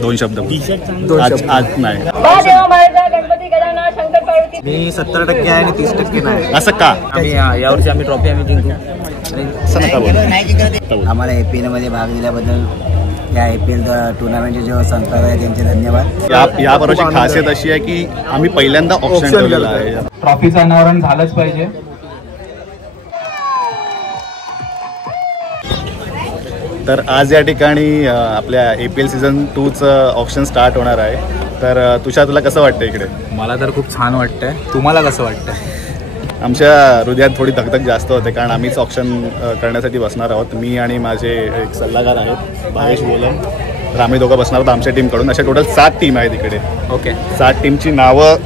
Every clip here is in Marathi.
दोन शब्द आज नाही. मी 70% आहे आणि 30% नाही. असं का? यावर्षी आम्ही ट्रॉफी जिंकू असं नका बोलू. आम्हाला APL मध्ये भाग दिल्याबद्दल या APL टुर्नामेंटचे जे संस्थापक आहे त्यांचे धन्यवाद. या बरोबरची खासियत अशी आहे की आम्ही पहिल्यांदा ऑप्शन ठेवलेला आहे. ट्रॉफीचं अनावरण झालंच पाहिजे. तर आज या ठिकाणी आपल्या APL सीझन 2चं ऑप्शन स्टार्ट होणार आहे. तर तुषार, तुला कसं वाटतं इकडे? मला तर खूप छान वाटतंय. तुम्हाला कसं वाटतंय? आमच्या हृदयात थोडी धगधग जास्त होते कारण आम्हीच ऑप्शन करण्यासाठी बसणार आहोत. मी आणि माझे एक सल्लागार आहेत भावेश बोलम. तर आम्ही दोघं बसणार आहोत आमच्या टीमकडून. अशा टोटल 7 टीम आहेत इकडे. ओके. 7 टीमची नावं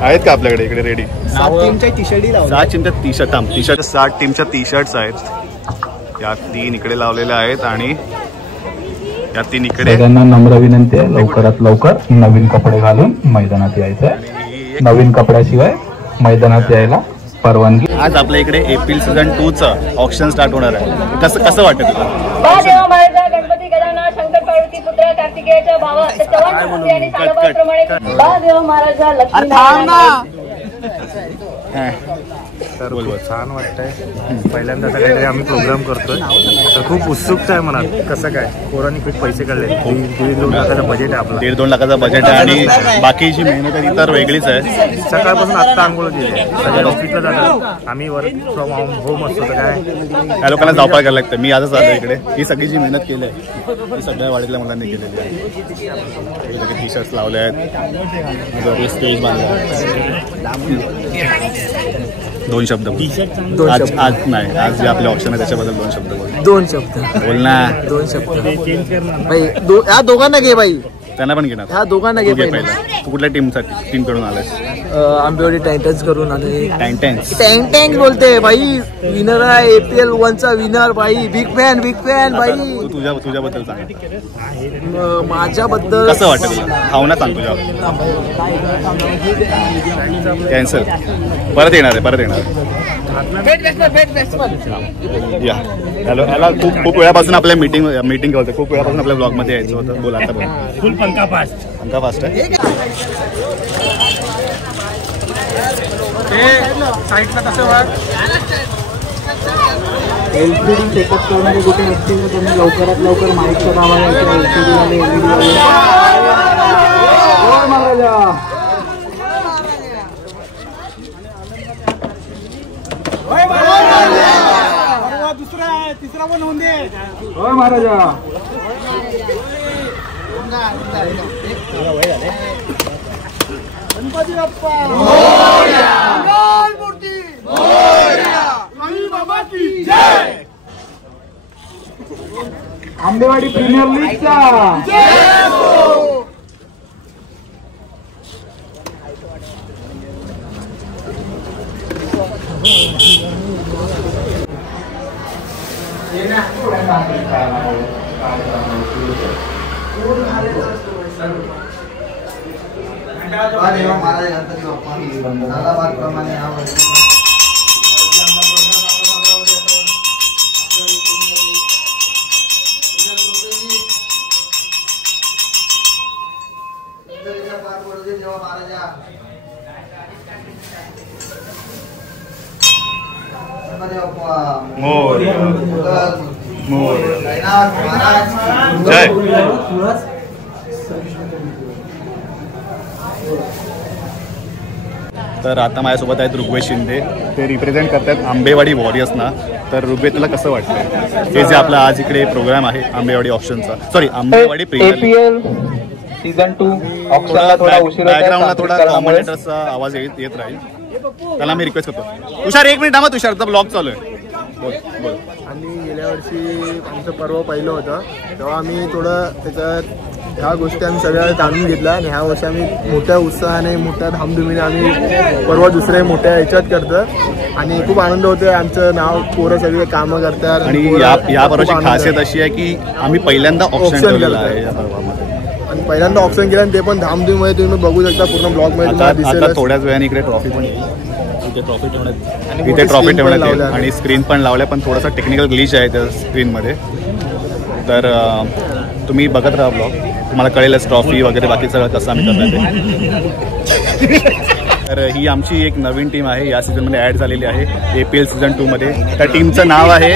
आहेत का आपल्याकडे इकडे रेडी? 7 टीमच्या टी-शर्ट 7 टीमच्या टी-शर्ट 7 टीमच्या टी-शर्ट्स आहेत. या 3 इकडे लावलेल्या आहेत आणि या 3 इकडे. त्यांना नम्र विनंती आहे लवकरात लवकर नवीन कपडे घालून मैदानात यायचं. नवीन कपड्याशिवाय मैदानात यायला परवानगी. आज आपल्या इकडे APL सीझन 2चं ऑप्शन स्टार्ट होणार आहे. कसं वाटतं तुला? गणपती गजानन शंकर पार्वती पुत्र कार्तिकेयच्या भावा चव्हाण आणि सालबाप्रमाणे देव महाराजा लक्ष्मी. तर छान वाटतंय. पहिल्यांदा काहीतरी आम्ही प्रोग्राम करतोय तर खूप उत्सुकता आहे मनात. कसं काय पोरांनी खूप पैसे काढले. 1.5-2 लाखाचं बजेट आहे आपलं. 1.5-2 लाखाचं बजेट आहे आणि बाकीची मेहनत आहे तर वेगळीच आहे. सकाळपासून आत्ता आंघोळ केली. सगळ्या ऑफिसला जातात. आम्ही वर्क फ्रॉम होम असतो तर काय त्या लोकांना धावपळ करायला लागतं. मी आजच आलो इकडे. ही सगळी जी मेहनत केली आहे ही सगळ्या वाडीतल्या मुलांनी केलेली आहे. टी-शर्ट्स लावले आहेत, स्टेज बांधला. 2 शब्द आज नाही. आज जे आपले ऑप्शन आहे त्याच्याबद्दल 2 शब्द बोल. 2 शब्द बोल ना. 2 शब्द भाई. या दोघांना घे बाई. त्यांना पण घेणार. ह्या दोघांना घे पहिला. तू कुठल्या टीमकडून आलास? आंबेवाडी टायटन्स करून आले. टायटन्स बोलते भाई. विनर आहे APL 1चा विनर भाई. बिग फॅन भाई. तुझ्याबद्दल सांग. माझ्याबद्दल कसं वाटतं तुला? भावना सांग तुझ्या. कॅन्सल. परत येणार या. हॅलो खूप वेळापासून आपल्या मीटिंग होतं. खूप वेळापासून आपल्या ब्लॉगमध्ये यायचं होतं. बोला आता बोल. फुल पंखा फास्ट आहे. साईडला कसं LCD सेटअप करणारे कुठे असतील तर त्यांनी लवकरात लवकर माईकचा दावा यायचा. LCD वाले LED वाले. तिसरा पण होऊन दे. होय महाराजा. गणपती बाप्पा मोरया. मूर्ती मोरया. आई बाबा की जय. आंबेवाडी प्रीमियर लीगचा जय हो. महाराज गणपती बाप्पा प्रमाणे जय. तर आता माझ्यासोबत आहेत ऋग्वेद शिंदे. ते रिप्रेझेंट करतात आंबेवाडी वॉरियर्सना. तर ऋग्वेद, तुला कसं वाटतं हे जे आपला आज इकडे प्रोग्राम आहे आंबेवाडी ऑप्शनचा, सॉरी आंबेवाडी APL सीझन 2 ऑप्शनला थोडा उशीर होता. बॅकग्राऊंडला थोडा कॉमेंटेटरचा आवाज येत राहील. त्याला मी रिक्वेस्ट करतो. तुषार 1 मिनिट थांबा. तुषारचा ब्लॉग चालू आहे. बोल. आणि गेल्या वर्षी आमचं पर्व पहिलं होतं तेव्हा आम्ही थोडं त्याच्यात ह्या गोष्टी आम्ही सगळ्या जाणून घेतल्या आणि ह्या वर्षी आम्ही मोठ्या उत्साहाने मोठ्या धामधुमीने आम्ही पर्व दुसरे मोठ्या ह्याच्यात करतो आणि खूप आनंद होतो. आमचं नाव पोरं सगळे कामं करतात आणि या पर्वाची खासियत अशी आहे की आम्ही पहिल्यांदा ऑप्शन ठेवलेलं आहे या पर्वामध्ये. आणि पहिल्यांदा ऑप्शन केलं आणि ते पण धामधूममध्ये तुम्ही बघू शकता पूर्ण ब्लॉगमध्ये आता थोड्याच वेळाने इकडे ट्रॉफी पण इथे ट्रॉफी ठेवण्यात आणि स्क्रीन पण लावल्या. पण थोडासा टेक्निकल ग्लिच आहे त्या स्क्रीनमध्ये. तर तुम्ही बघत राहा ब्लॉग, तुम्हाला कळेलच ट्रॉफी वगैरे बाकी सगळं कसं आम्ही करणार ते. तर ही आमची एक नवीन टीम आहे, या सीझनमध्ये ॲड झालेली आहे APL सीझन 2 मध्ये. त्या टीमचं नाव आहे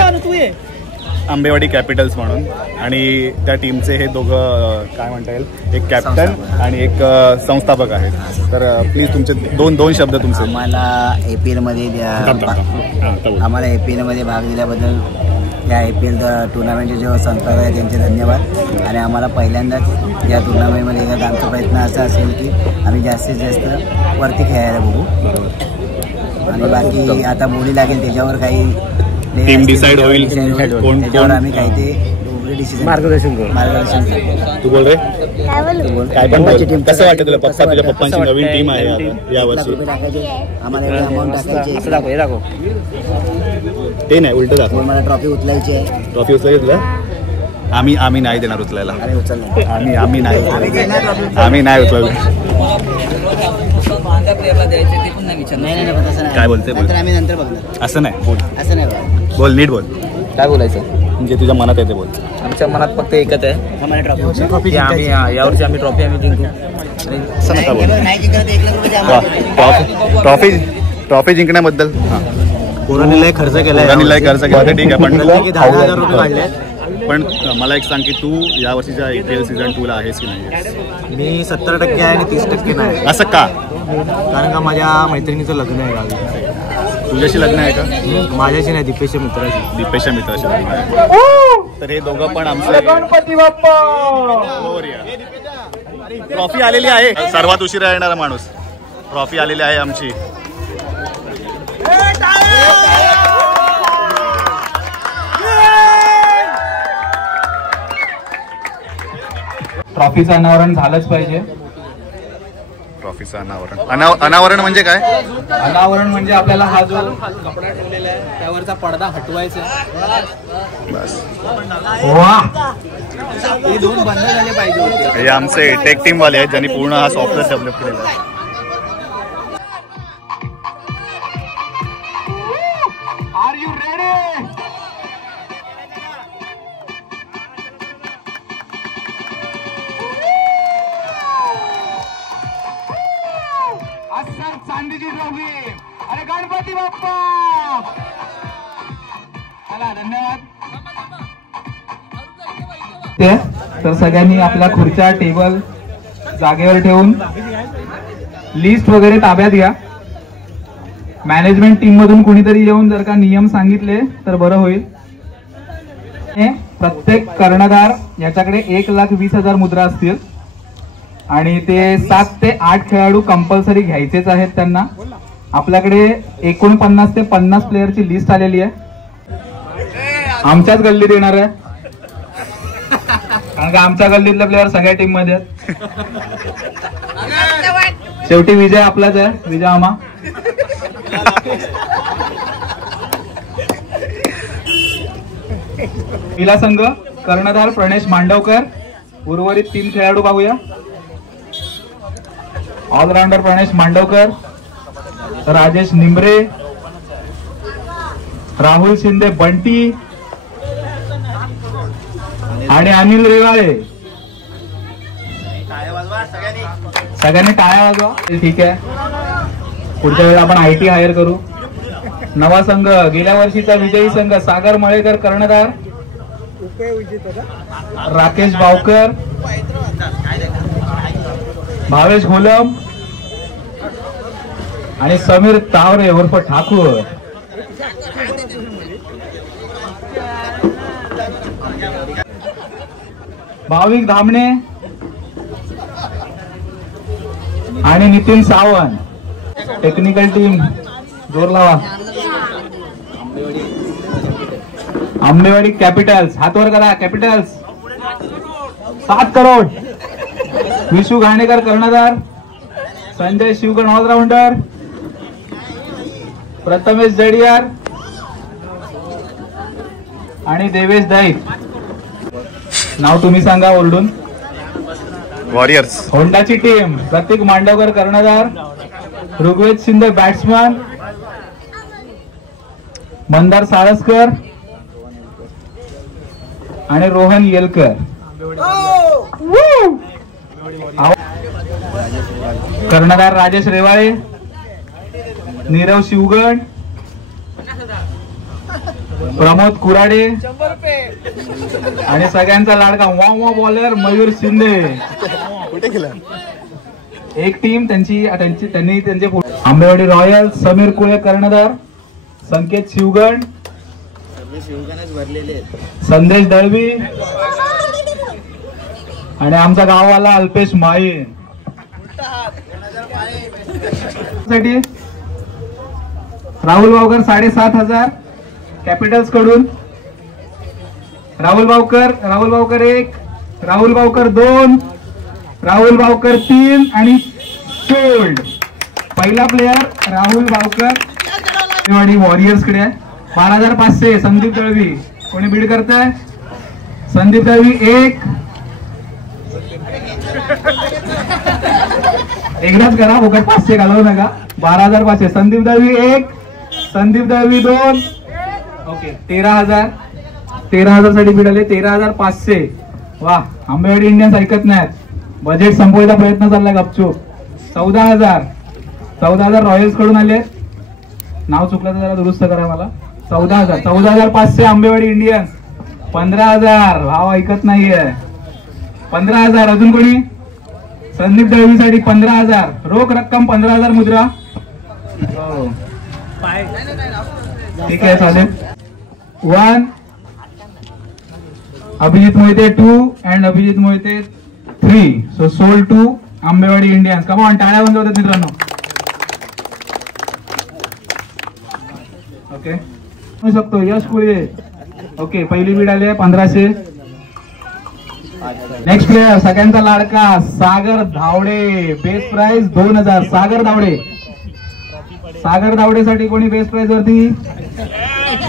आंबेवाडी कॅपिटल्स म्हणून, आणि त्या टीमचे हे दोघं काय म्हणता येईल, एक कॅप्टन आणि एक संस्थापक आहेत. तर प्लीज तुमचे दोन शब्द तुमचे. आम्हाला APL मध्ये भाग दिल्याबद्दल, या APL टुर्नामेंटचे जे संस्थापक आहेत त्यांचे धन्यवाद. आणि आम्हाला पहिल्यांदाच या टुर्नामेंटमध्ये येण्याचा आमचा प्रयत्न असा असेल की आम्ही जास्तीत जास्त वरती खेळायला बघू. आणि बाकी आता बोली लागेल त्याच्यावर काही टीम डिसाइड होईल, त्याच्यावर आम्ही काही ते मार्गदर्शन करू. तू बोल रे काय पण टीम कसं वाटतं तुला? तुझ्या पप्पांची नवीन टीम आहे आता या वर्षी. आम्हाला अमाऊंट टाकायची, ते नाही उलट दाखव. मला ट्रॉफी उचलायची आहे. ट्रॉफी उचलायची तुला? आम्ही नाही देणार उचलायला. आम्ही नाही उचलायला. काय बोलते? आम्ही नंतर बघणार. असं नाही बोल, असं नाही बोल नीट बोल. काय बोलायचं म्हणजे तुझ्या मनात येते बोल. आमच्या मनात फक्त एकच आहे, ट्रॉफी आम्ही यावर्षी आम्ही जिंकू. असं नका बोल. नाही जिंकलं तर 1 लाख रुपये ट्रॉफी जिंकण्याबद्दल पोरांनी खर्च केला, तर ठीक आहे. पण 10,000 रुपये काढले. पण मला एक सांग की तू या वर्षीच्या APL सीझन 2 ला आहेस की नाही? मी 70% आहे आणि 30% नाही. असं का? कारण का माझ्या मैत्रिणीचं लग्न आहे गावी. तुझ्याशी लग्न आहे का? माझ्याशी नाही, दीपेशच्या मित्राशी. दीपेशच्या मित्राशी लग्न आहे. तर हे दोघं पण आमचे. ट्रॉफी आलेली आहे, सर्वात उशिरा येणारा माणूस. ट्रॉफी आलेली आहे आमची. ट्रॉफीचं अनावरण झालंच पाहिजे. ट्रॉफीचं अनावरण म्हणजे काय? अनावरण म्हणजे आपल्याला हा जो कपडा ठेवलेला आहे त्यावरचा पडदा हटवायचा. बस. हे 2 बंद झाले पाहिजे होते. हे आमचे टेक टीम वाले आहेत ज्यांनी पूर्ण हा सॉफ्टवेअर डेव्हलप केलेला आहे. चांदीची ट्रॉफी. अरे गणपती बाप्पा. चला धन्यवाद. तर सगळ्यांनी आपल्या खुर्च्या टेबल जागेवर ठेवून लिस्ट वगैरे ताब्यात घ्या. मॅनेजमेंट टीम मधून कोणीतरी येऊन जर का नियम सांगितले तर बरं होईल. प्रत्येक कर्णधार याच्याकडे 1,20,000 मुद्रा असतील आणि ते 7 ते 8 खेळाडू कंपल्सरी घ्यायचेच आहेत त्यांना. आपल्याकडे 49 ते 50 प्लेयरची लिस्ट आलेली आहे. आमच्याच गल्लीत येणार आहे कारण का आमच्या गल्लीतले प्लेयर सगळ्या टीम मध्ये आहेत. शेवटी विजय आपलाच आहे, विजय आम्हा. पहिला संघ कर्णधार प्रणेश मांडवकर. उर्वरित 3 खेळाडू पाहूया. ऑलराउंडर प्रणेश मांडवकर, राजेश निंबरे, राहुल शिंदे बंटी आणि अनिल रेवाळे. सगळ्यांनी टाळ्या वाजवा. ठीक आहे, पुढच्या वेळी आपण IT हायर करू. नवा संघ गेल्या वर्षीचा विजयी संघ सागर मळेकर कर्णधार, राकेश बावकर, भावेश घोलम आणि समीर तावरे उर्फ ठाकूर. भाविक धामणे आणि नितीन सावंत. टेक्निकल टीम जोर लावा. आंबेवाडी कॅपिटल्स हातवर करा. कॅपिटल्स 7 करोड. विशू घाणेकर कर्णधार, संजय शिवगण ऑलराउंडर, प्रथमेश जडियार आणि देवेश दाईक. नाव तुम्ही सांगा ओरडून. वॉरियर्स. होंडाची टीम प्रतीक मांडवकर कर्णधार, ऋग्वेद शिंदे बॅट्समन, मंदार साळसकर आणि रोहन येलकर. कर्णधार राजेश रेवाळे, नीरव शिवगण, प्रमोद कुराडे आणि सगळ्यांचा लाडका वा बॉलर मयूर शिंदे. एक टीम त्यांनी त्यांचे आंबेवाडी रॉयल, समीर कुळे कर्णधार, संकेत शिवगण, संदेश दळवी आणि आमचा गाववाला अल्पेश माई. राहुल बावकर 7,500 कॅपिटल्स कडून. राहुल बावकर 1, राहुल बावकर 2, राहुल बावकर 3 आणि सोल्ड. पहिला प्लेयर राहुल बावकर वॉरियर्स कडे आहे. 12,500 संदीप दळवी. कोणी बीड करताय? संदीप दळवी 1. एकदाच करा, फुकट 500 घालवू नका. 12,500 संदीप दळवी 1, संदीप दळवी 2. ओके 13,000 साठी बीड आले. 13,500. वा, आंबेवाडी इंडियन्स ऐकत नाहीत. बजेट संपवायचा प्रयत्न चाललाय गपचूप. 14,000 रॉयल्स कडून आले. नाव चुकलं तर जरा दुरुस्त करा मला. 14,500 आंबेवाडी इंडियन्स. 15,000 भाव ऐकत नाहीये. 15,000 अजून कोणी? संदीप दळवीसाठी 15,000 रोख रक्कम. 15,000 मुद्रा. ठीक आहे चालेल. 1 Abhijit Mohite 2 and Abhijit Mohite 3. So sold to Ambewadi Indians. Come on, टाळ्या बंद होतात मित्रांनो. ओके म्हणू शकतो यश कुळे. ओके पहिली बीड आली आहे 1,500. नेक्स्ट प्लेयर सगळ्यांचा लाडका सागर धावडे. Best price 2,000. सागर धावडेसाठी कोणी बेस्ट प्राइस वरती?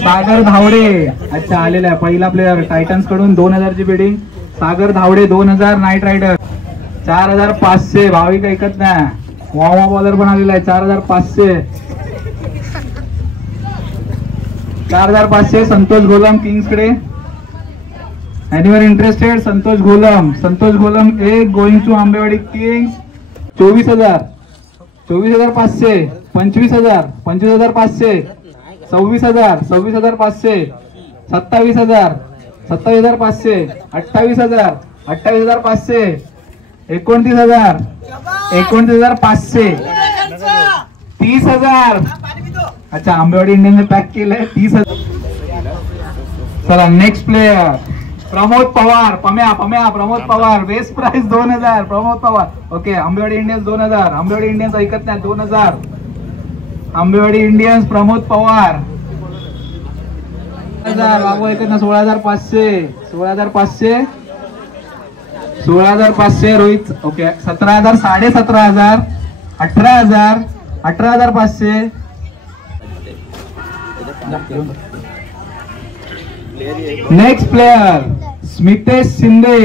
सागर धावडे. अच्छा आलेला आहे पहिला प्लेयर टायटन्स कडून. 2,000 ची bidding. Sagar Dhawade 2,000. Knight Rider 4,500. Bhavik ऐकत नाही. वावा बॉलर पण आलेला आहे. 4,500. 4,500 संतोष गोलम किंग्स कडे. Anyone interested? Santosh Golam 1 going to Ambewadi Kings. 24,000. 24,500. 25,000. 25,500. 26,000. 26,500. 27,000. 27,500. 28,000. 28,500. 29,000. 29,500. 30,000. अच्छा आंबेवाडी इंडियनने पॅक केलंय 30,000. चला next player Pramod Pawar. Pamya Pramod Pawar. Best price 2,000. Pramod Pawar. Okay Ambewadi Indians 2,000. Ambewadi Indians ऐकत नाही. 2,000 आंबेवाडी इंडियन्स. प्रमोद पवार. बाबू ऐकत ना. 16,500. 16,500. 16,500 Rohit. Okay 17,000. 17,500. 18,000. 18,500. Next player Smitesh Shinde.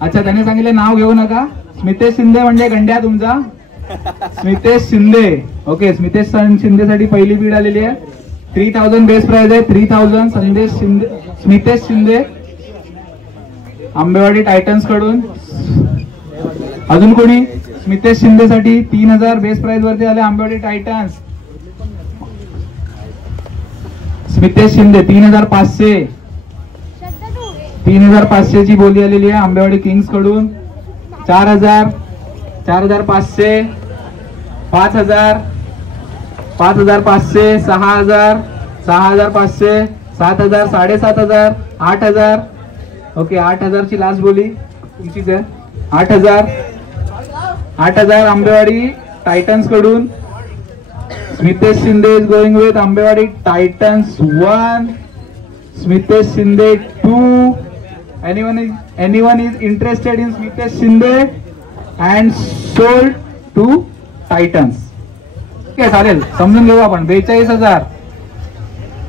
अच्छा त्यांनी सांगितले नाव घेऊ नका. स्मितेश शिंदे म्हणजे गंड्या तुमचा. स्मितेश शिंदे. ओके स्मितेश शिंदे साठी पहिली बीड आलेली आहे. 3,000 बेस्ट प्राइस आहे. 3,000 स्मितेश शिंदे आंबेवाडी टायटन्स कडून. अजून कोणी? स्मितेश शिंदे साठी 3,000 बेस्ट प्राइस वरती आले आंबेवाडी टायटन्स. स्मितेश शिंदे 3,500. 3,500 ची बोली आलेली आहे आंबेवाडी किंग्स कडून. 4,000. 4,500. 5,000. 5,500. 6,000. 6,500. 7,000. 7,500. 8,000. ओके 8,000 ची लास्ट बोली तुमचीच आहे. 8,000. 8,000 आंबेवाडी टायटन्स कडून. Smitesh Shinde is going with Ambewadi Titans 1. Smitesh Shinde 2. anyone is interested in Smitesh Shinde and sold to Titans. ठीक आहे चालेल समजून घेऊ आपण. 42,000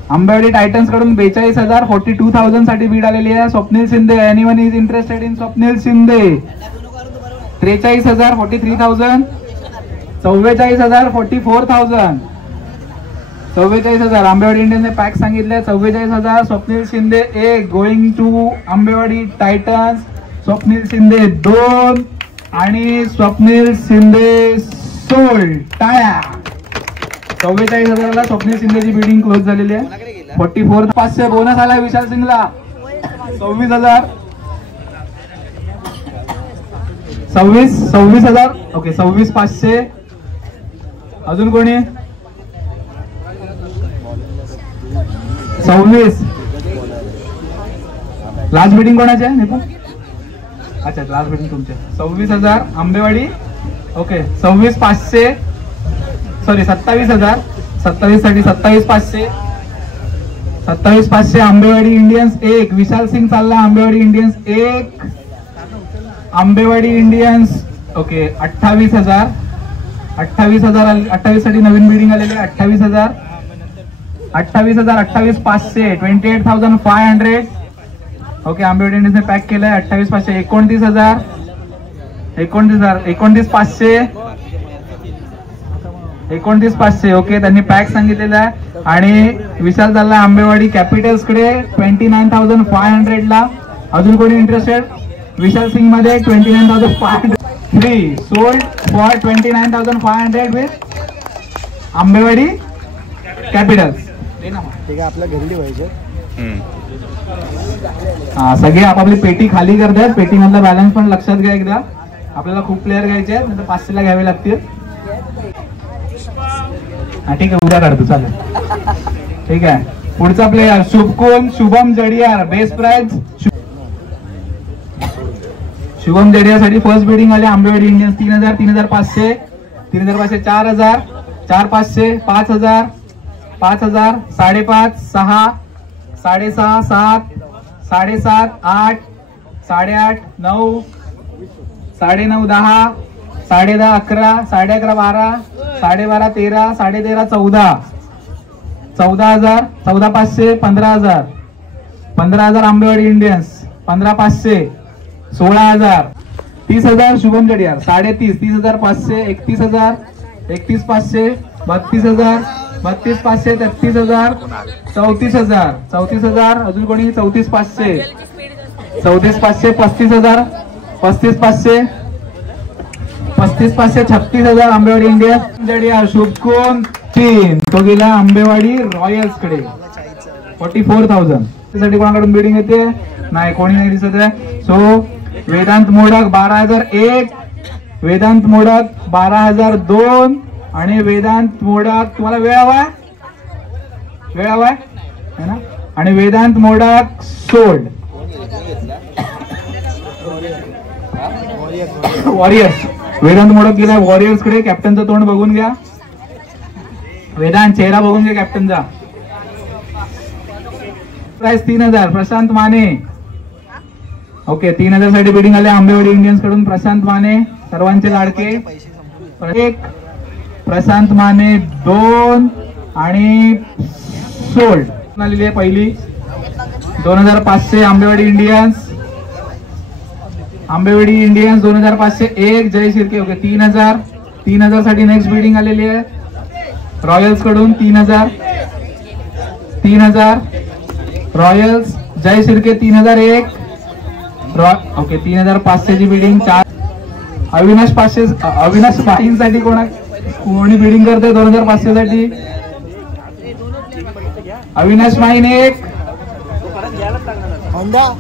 आंबेवाडी टायटन्स कडून. 42,000. 42,000 साठी बीड आलेली आहे. Swapnil Shinde. anyone is interested in Swapnil Shinde. 43,000. 43,000. 44,000. 44,000. 44,000 Ambewadi इंडियन्सने पॅक सांगितले. 44,000 Swapnil Shinde 1 going to Ambewadi Titans. Swapnil Shinde 2 आणि स्वप्नील शिंदे सोल्ड. टाळ्या. 44,000ला स्वप्नील शिंदेची बिडिंग क्लोज झालेली आहे. 44,500 बोनस आला विशाल सिंगला. 26,000 26,000 ओके. 26,500 अजून कोणी 26 लास्ट बिडिंग कोणाचे आहे? अच्छा लास्ट बिडिंग तुमचे. 26,000 आंबेवाडी ओके. 26,500 सॉरी 27,000 27 साठी 27,500 27,500 आंबेवाडी इंडियन्स 1 विशाल सिंग चालला. Ambewadi Indians 1 Ambewadi Indians okay. 28,000 28 साठी नवीन बिडिंग आलेली आहे. 28,000 28,500 28,500 ओके. आंबेवाडी इंडियन्सने पॅक केलंय. 28,500 29,000 29,500 29,500 ओके. त्यांनी पॅक सांगितलेला आहे. आणि विशाल चालला आंबेवाडी कॅपिटल्स कडे 29,500 ला. अजून कोणी इंटरेस्टेड विशाल सिंग मध्ये? 29,500 sold for 29,500 with Ambewadi Capitals. आपल्या घरी व्हायचे. हा सगळे आपापली पेटी खाली करतात. पेटी मधला बॅलन्स पण लक्षात घ्या एकदा. आपल्याला खूप प्लेअर घ्यायचे आहेत, नंतर 500 ला घ्यावे लागतील. हा ठीक आहे उद्या काढतो चालेल. ठीक आहे. पुढचा player Shubham Jadiyar. Best prize Shubham Jadiyar साठी फर्स्ट बिडिंग आले आंबेवाडी इंडियन्स. 3,000 3,500 3,500 4,000 4,500 5,000 5,000 5,500 6 6.5 7 7.5 8 8.5 9 9.5 10 10.5 11 11.5 12 12.5 13 13.5 14 14,000 14,500 15,000 15,000 आंबेवाडी इंडियन्स. 15,500 16,000 30,000 शुभम जडियार. 30,500 30,500 31,000 31,500 32,000 32,500 33,000 34,000 34,000 अजून कोणी? 34,500 34,500 35,000 35,500 35,500 36,000 आंबेवाडी इंडिया जडियार. शुभकोन 3 तो गेला आंबेवाडी रॉयल्स कडे. 44,000 त्यासाठी कोणाकडून बिडिंग येते? नाही कोणी नाही दिसत आहे. सो वेदांत मोडक 12,001 वेदांत मोडक 12,002 आणि वेदांत मोडक तुम्हाला वेळ हवाय है ना. आणि वेदांत मोडक सोल्ड वॉरियर्स. वेदांत मोडक गेला वॉरियर्स कडे. कॅप्टनचं तोंड बघून घ्या. वेदांत चेहरा बघून घ्या कॅप्टनचा. Price 3,000 Prashant Mane okay. 3,000 साठी बिडिंग आले आंबेवाडी इंडियन्स कडून. प्रशांत माने सर्वांचे लाडके. 1 प्रशांत माने 2 आणि सोल्ड आलेली आहे पहिली. 2,500 आंबेवाडी इंडियन्स. आंबेवाडी इंडियन्स 2,500 1 जय शिर्के ओके. 3,000 3,000 साठी नेक्स्ट बिडिंग आलेली आहे रॉयल्स कडून. 3,000 3,000 रॉयल्स जय शिर्के. 3,001 ओके. 3,500 ची बिडिंग. 4 अविनाश 500 अविनाश माहींसाठी कोणी बिडिंग करते? 2,500 साठी अविनाश माहीन 1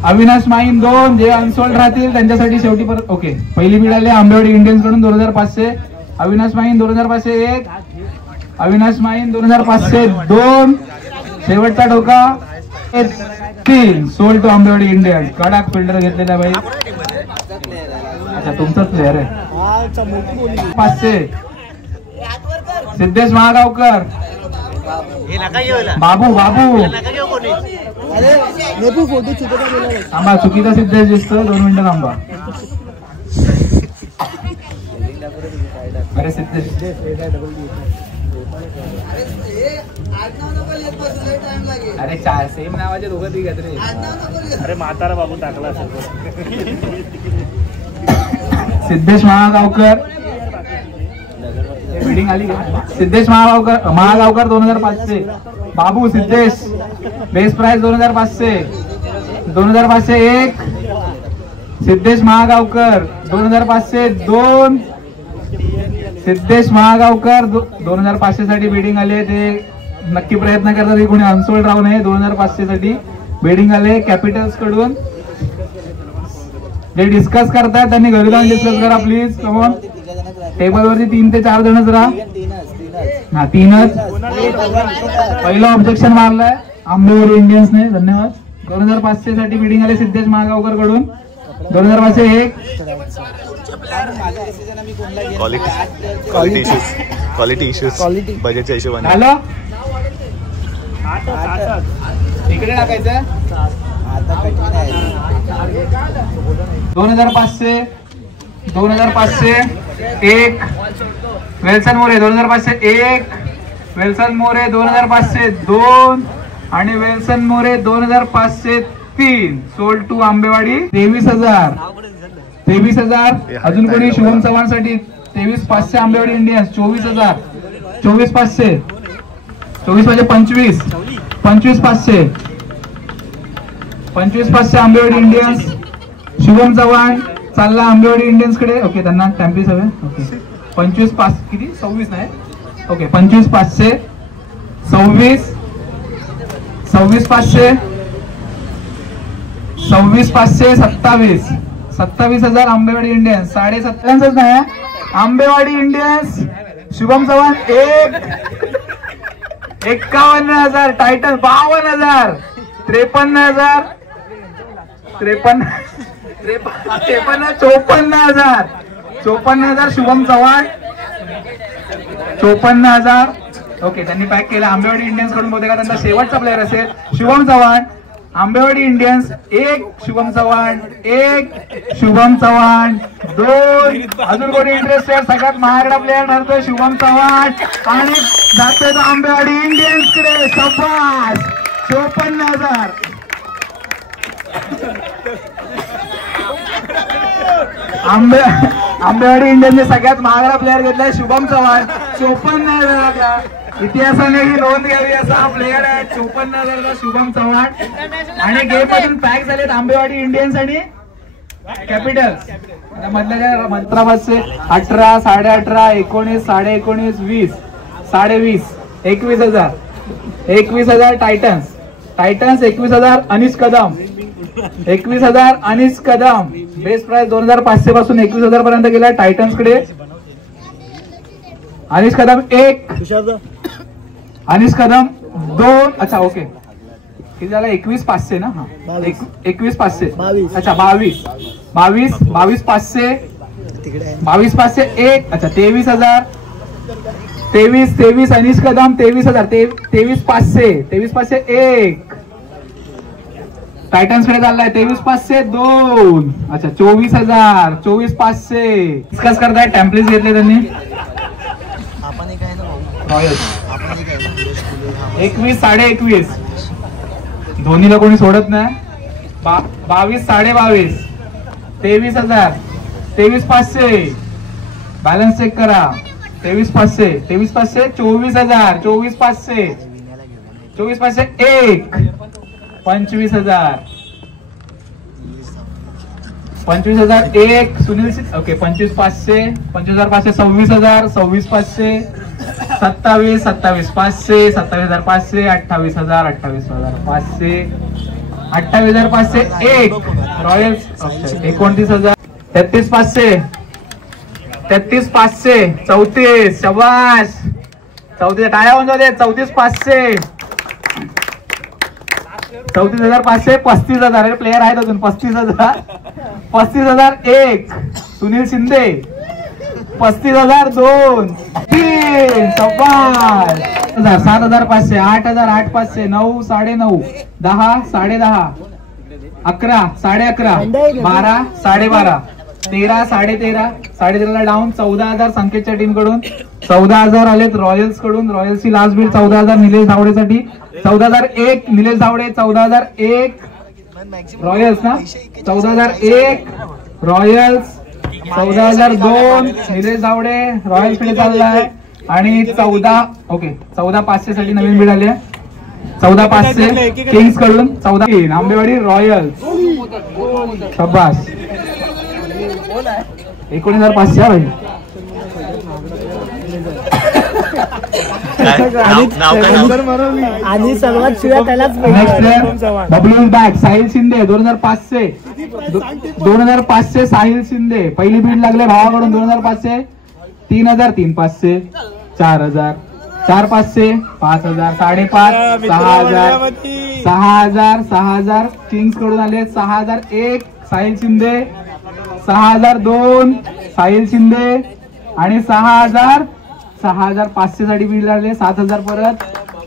अविनाश माहीन 2 जे अनसोल्ड राहतील त्यांच्यासाठी शेवटी परत ओके. पहिली बिड आली आंबेवाडी इंडियन्स कडून 2,500 अविनाश माहीन 2,500 1 अविनाश माहीन 2,500 2 शेवटचा ठोका 3 सोल्ड टू आंबेवाडी इंडियन्स. कडक फिल्डर घेतलेला बाई. अच्छा तुमचाच प्लेअर आहे. 500 सिद्धेश महागावकर बाबू थांबा. चुकीचा सिद्धेश दिसतो. 2 मिनिटं थांबा. अरे सिद्धेश अरे सेम नावाचे दोघं ती घेत रे. अरे म्हातारा बाबू टाकला सिद्धेश महागावकर बिल्डिंग आली का? सिद्धेश महागावकर 2500. बाबू सिद्धेश बेस्ट प्राइस 2500. 2501 सिद्धेश महागावकर. 2500 2 सिद्धेश महागावकर. 2500 साठी बिल्डिंग आले. ते नक्की प्रयत्न करतात की कोणी अनसोल्ड राहू नये. 2500 साठी बिल्डिंग आले कॅपिटल्स कडून. जे डिस्कस करतात त्यांनी घरी जाऊन डिस्कस करा प्लीज. कमॉन टेबल वरती 3 ते 4 जणच राहा. हा 3च. पहिलं ऑब्जेक्शन मारलाय आंबेवाडी इंडियन्सने. धन्यवाद. 2500 साठी बिल्डिंग आले सिद्धेश महागावकर कडून. 2501 क्वालिटी इश्यूज बजेटच्या हिशोबाने झालं. इकडे टाकायचं. 2500 1 वेल्सन मोरे. 2501 वेल्सन मोरे. 2500 2 आणि Wilson More 2503. Sold to Ambewadi. 23,000 अजून कोणी? शुभम चव्हाण साठी 23,500 आंबेवाडी इंडियन्स. 24,000 24,500 25,500 25,500 आंबेवाडी इंडियन्स. शुभम चव्हाण चालला आंबेवाडी इंडियन्स कडे. ओके त्यांना टॅम्पलीस हवे. ओके 25,500 किती 26 नाही. Okay 25,500 26 26,500 27,000 Ambewadi Indians. 7.5 नाही Ambewadi Indians. Shubham Chavan 51,000 Titan. 52,000 53,000 54,000 Shubham Chavan 54,000. Okay त्यांनी पॅक केलं. आंबेवाडी इंडियन्स कडून बहुतेक त्यांचा शेवटचा प्लेअर असेल शुभम चव्हाण. आंबेवाडी इंडियन्स 1 शुभम चव्हाण 1 शुभम चव्हाण 2 अजून कोणी इंटरेस्टेड? सगळ्यात महागडा प्लेअर ठरतोय शुभम चव्हाण आणि जातोय तो आंबेवाडी इंडियन्स कडे. शाबास 54,000. आंबेवाडी इंडियन्सने सगळ्यात महागडा प्लेअर घेतलाय शुभम चव्हाण. 54,000. इतिहासाने ही नोंद घ्यावी असा प्लेअर आहे. 54,000 शुभम चव्हाण. आणि गेम मधून पॅक झालेत आंबेवाडी इंडियन्स आणि कॅपिटल्स. मधल्या मंत्राबादचे 18 18.5 19 19.5 20 20.5 21,000 टायटन्स 21,000 अनिश कदम 21,000 अनिश कदम. बेस्ट प्राइस 2,500 पासून 21,000 पर्यंत गेला टायटन्स कडे. अनिश कदम 1 अनिश कदम 2. अच्छा ओके किती झाला? 21,500 ना. हा 21,500. अच्छा 22,500 1. अच्छा 23,000 23 अनिश कदम 23,000 23,500 1 टायटन्स कडे चाललाय. 23,500 2. अच्छा 24,000 24,500 डिस्कस करताय. टॅम्पलेट्स घेतले त्यांनी. 21 21.5 धोनीला कोणी सोडत नाही. 22 22.5 23,000 23,500 बॅलन्स चेक करा. 23,500 24,000 24,500 1 25,000 1 सुनील. Okay 25,500 25,500 26,000 26,500 27 27,500 27,500 28,000 28,500 28,500 1 Royals. 29,000 33,500 33,500 34. शाबास 34 टाळ्या होऊन जाऊ दे. 34,500 34,500 35,000 प्लेयर आहेत अजून. 35,000 1 सुनील शिंदे 35,000 2 3 शाबास 7,500 8,000 8,500 9 9.5 10 10.5 11 11.5 12 12.5 13 13.5 13.5 डाऊन. 14,000 संकेतच्या टीम कडून 14,000 आलेत रॉयल्स कडून. रॉयल्सची लास्ट बीट 14,000 निलेश धावडेसाठी. 14,001 निलेश धावडे 14,001 रॉयल्स ना. 14,001 रॉयल्स 14,002 निलेश धावडे रॉयल्स कडे चाललाय. आणि 14,500 साठी नवीन बीड आले. 14,500 किंग्स कडून 14 आंबेवाडी रॉयल. शाबास. 19,500 भाई. आणि सर्वात शिवाय त्यालाच next player Bablu bag Sahil Shinde 2,500. 2,500 Sahil Shinde. पहिली बीड लागले भावाकडून 2,500. 3,000 3,500 4,000 4,500 5,000 5,500 6,000 6,000 6,000 किंग्स कडून आले. 6,001 साहिल शिंदे. 6,002 साहिल शिंदे आणि 6,500 साठी बीड लागले. 7,000 परत.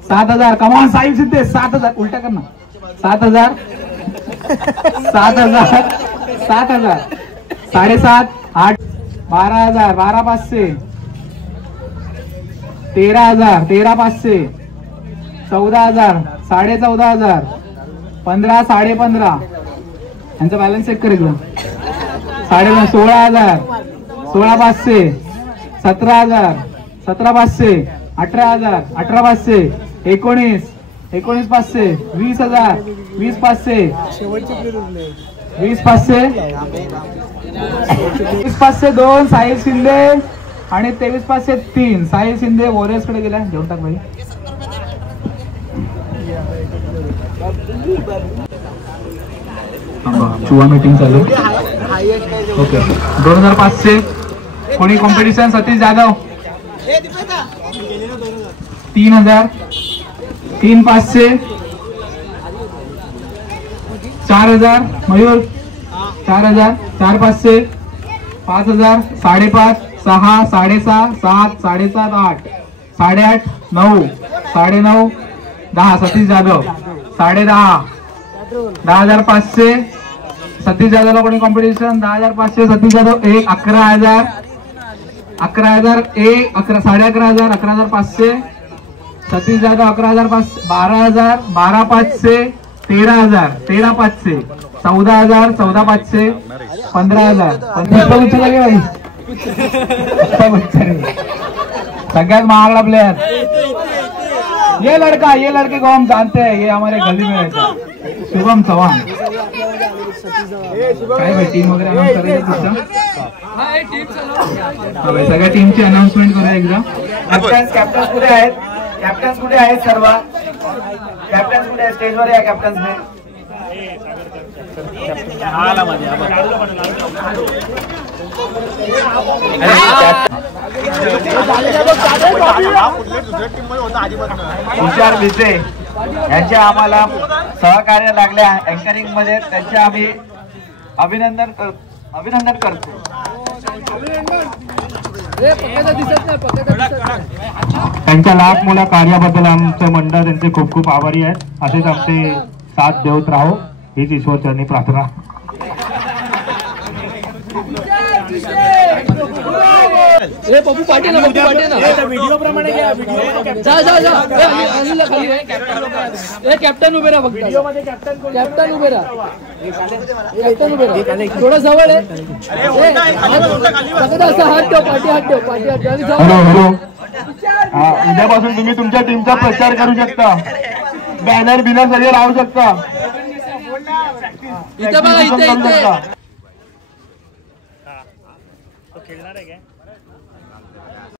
7,000 कमॉन साहिल शिंदे. 7,000 उलटा कर ना. 7,000 7,000 7,000 7,500 8 12,000 12,500 13,000 13,500 14,000 14,500 15 15,500 यांचा बॅलन्स चेक कर एकदम. 16,000 16,500 17,000 17,500 18,000 18,500 19 19,500 20,000 20,500 20,500 20,500 2 साहिल शिंदे आणि 23,500 3 साहिल शिंदे. वॉरियर्स कडे गेला. घेऊन टाक भाई. चुवा मीटिंग चालू. ओके 2,500 कोणी कॉम्पिटिशन. सतीश जाधव 3,000 3,500 4,000 मयूर 4,000 4,500 5,000 5,500 6 6.5 7 7.5 8 8.5 9 9.5 10 सतीश जाधव 10.5 10,500 सतीश जाधवला कोणी कॉम्पिटिशन. 10,500 सतीश जाधव 1 11,000 11,000 1 11,500 11,500 सतीश जाधव 11,500 12,000 12,500 13,000 13,500 14,000 14,500 15,000 15,000 लगे भाई. सगळ्यात महागडा प्लेयर ये लड़के को हम जानते हैं. ये हमारे गली में रहता है. शुभम चव्हाण. काय भाई टीम वगैरे अनाउन्स करायचं सगळ्या टीमची अनाउन्समेंट करूया एकदा. कॅप्टन्स कुठे आहेत. कॅप्टन्स कुठे आहेत. सर्व कॅप्टन्स कुठे आहेत. स्टेजवर या कॅप्टन्स ने. तुषार भिसे यांचे आम्हाला सहकार्य लागले अँकरिंग मध्ये. त्यांचे आम्ही अभिनंदन करतो. त्यांच्या लाख मोठ्या कार्याबद्दल आमचं मंडळ त्यांचे खूप खूप आभारी आहेत. असेच आमचे साथ देत राहो हीच ईश्वरचरणी प्रार्थना. पप्पू पाटील ना व्हिडिओ प्रमाणे कॅप्टन उभे राहा. फक्त कॅप्टन उभे राहा. थोडं जवळ आहे. असं हात ठेव. पाठी हात ठेव. उद्यापासून तुम्ही तुमच्या टीमचा प्रचार करू शकता. बॅनर बिनर सगळे लावू शकता. इथे बघा. इथे